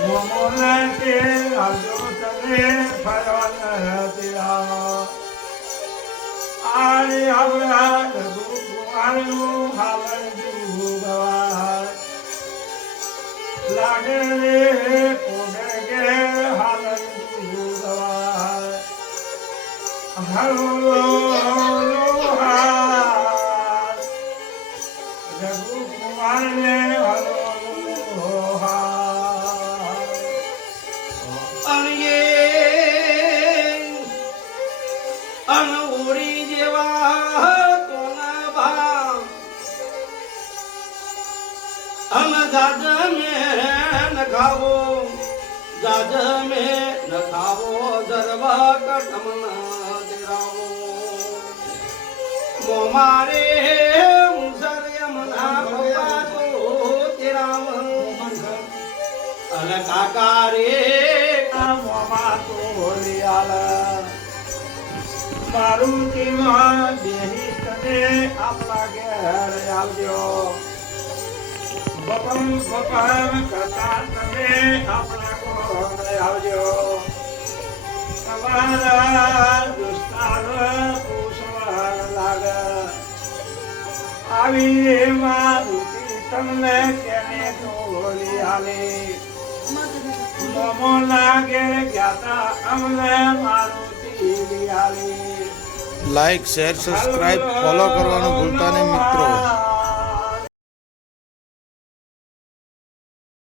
મોમોને કે આવજો તમે ફરવાના તેરા આરે આવડા ગુરુવાળું હાલન જુગવા લાગે રે કોને કે હાલન જુગવા હલો લોહા ગુરુવાળને હલો અનોરી જેવા તોના ભા અન જાજ મે ન ખાવો જાજ મે ન ખાવો જરવા કટમના દેરાવો મો મારે મુસર યમના પપ્પા તો તેરાવ અન કાકા રે મોમા તો લિયાલા મારુતિમાં બેહી તને આપણા ઘેર આવજો બપમ બપમ કરતા તમે આપણા ઘોર આવજો તમારા દુસ્તાર પૂછવા લાગે આવી મારુતિ તમને કેને તોલી આલે મોમો લાગે ગયા અમને મારુતિ લિયાલી લાઈક શેર સબસ્ક્રાઇબ ફોલો કરવાનું ભૂલતા નહીં મિત્રો।